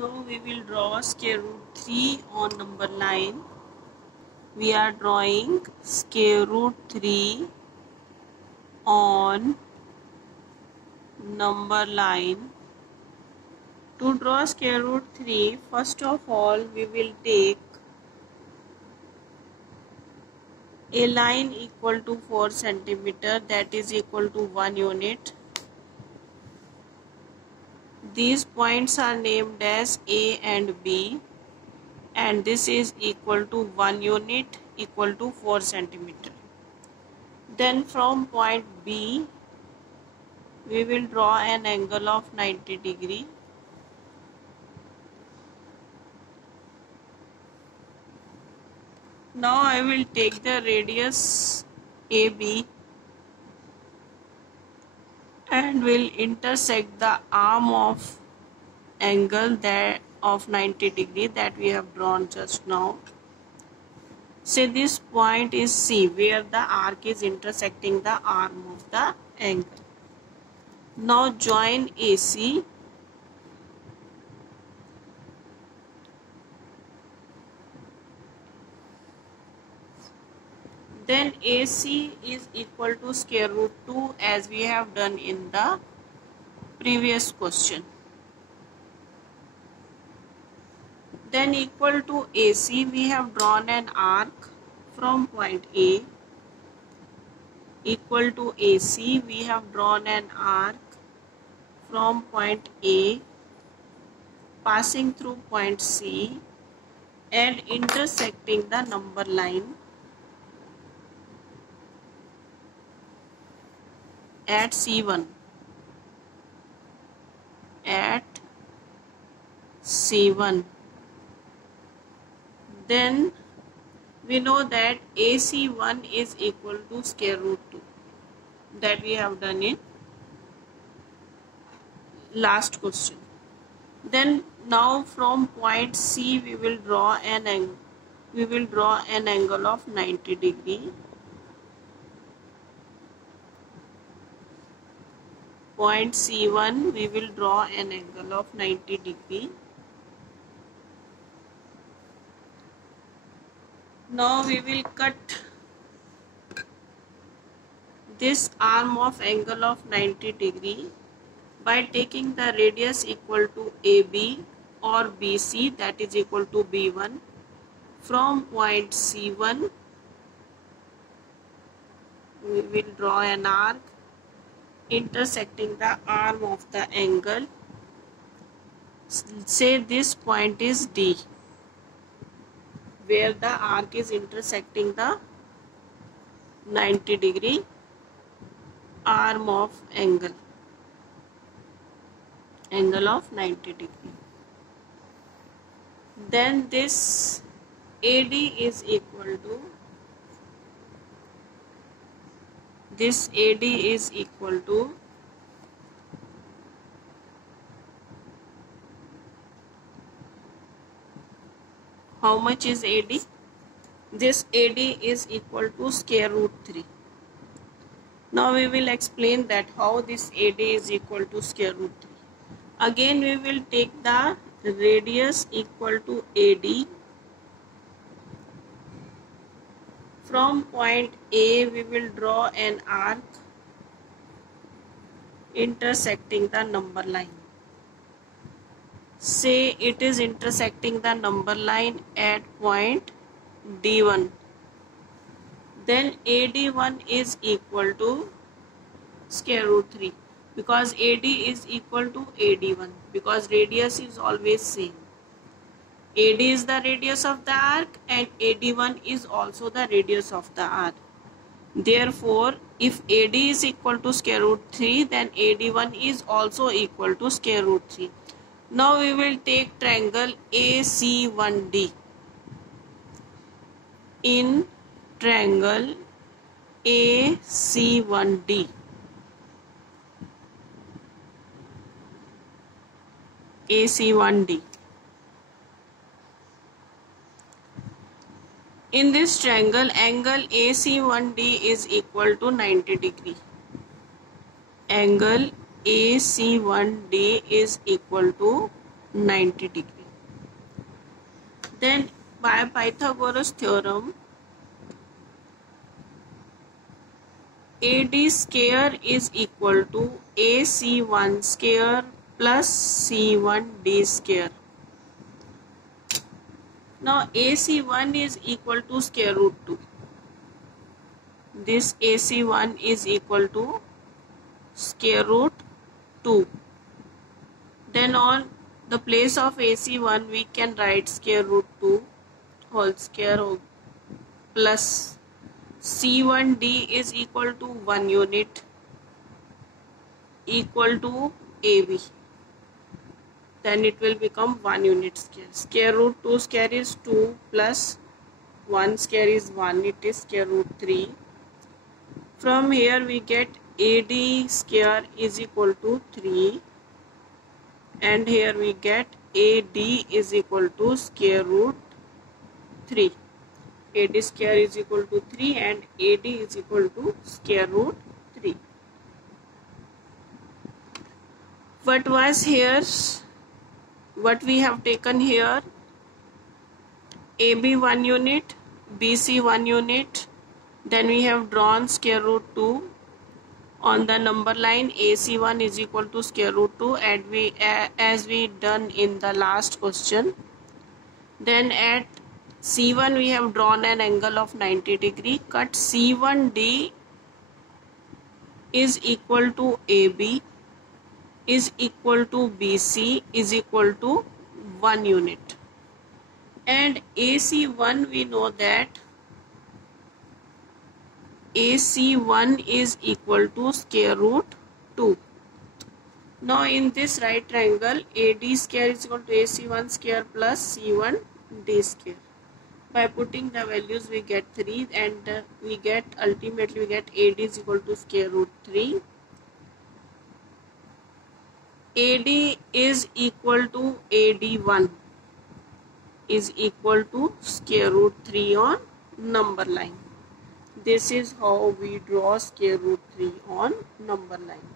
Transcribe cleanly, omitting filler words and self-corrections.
Now we will draw square root 3 on number line. We are drawing square root 3 on number line. To draw square root 3, first of all we will take a line equal to 4 centimeter, that is equal to 1 unit. These points are named as A and B, and this is equal to 1 unit equal to 4 centimeter. Then from point B we will draw an angle of 90 degree. Now I will take the radius AB and will intersect the arm of angle that of 90 degree that we have drawn just now. Say this point is C, where the arc is intersecting the arm of the angle. Now join AC . Then AC is equal to square root 2 as we have done in the previous question. Then equal to AC, we have drawn an arc from point A. Equal to AC, we have drawn an arc from point A passing through point C and intersecting the number line at C1. At C1. Then we know that AC1 is equal to square root 2, that we have done in last question. Then now from point C we will draw an angle. We will draw an angle of 90 degree. Point C1 we will draw an angle of 90 degree. Now we will cut this arm of angle of 90 degree by taking the radius equal to AB or BC, that is equal to B1. From point C1 we will draw an arc intersecting the arm of the angle. Say this point is D, where the arc is intersecting the 90 degree arm of angle of 90 degree. Then this AD is equal to how much is AD? This AD is equal to square root 3. Now we will explain that how this AD is equal to square root 3. Again we will take the radius equal to AD. From point A we will draw an arc intersecting the number line. Say it is intersecting the number line at point D1. Then AD1 is equal to square root 3, because AD is equal to AD1, because radius is always same. AD is the radius of the arc and AD1 is also the radius of the arc. Therefore, if AD is equal to square root 3, then AD1 is also equal to square root 3. Now we will take triangle AC1D. In triangle AC1D, AC1D. In this triangle, angle AC1D is equal to 90 degree. Angle AC1D is equal to 90 degree. Then by Pythagoras theorem, AD square is equal to AC1 square plus C1D square. Now AC1 is equal to square root 2. This AC1 is equal to square root 2. Then on the place of AC1 we can write square root 2 whole square plus C1D is equal to 1 unit equal to AB. Then it will become 1 unit square. Square root 2 square is 2 plus 1 square is 1. It is square root 3. From here we get AD square is equal to 3. And here we get AD is equal to square root 3. AD square is equal to 3 and AD is equal to square root 3. What was here? What we have taken here? AB 1 unit, BC 1 unit. Then we have drawn square root 2. On the number line AC1 is equal to square root 2 and as we done in the last question. Then at C1 we have drawn an angle of 90 degree. Cut C1D is equal to AB is equal to BC is equal to 1 unit. And AC1 we know that AC1 is equal to square root 2. Now in this right triangle AD square is equal to AC1 square plus C1D square. By putting the values we get 3 and ultimately we get AD is equal to square root 3. AD is equal to AD1 is equal to square root 3 on number line. This is how we draw square root 3 on number line.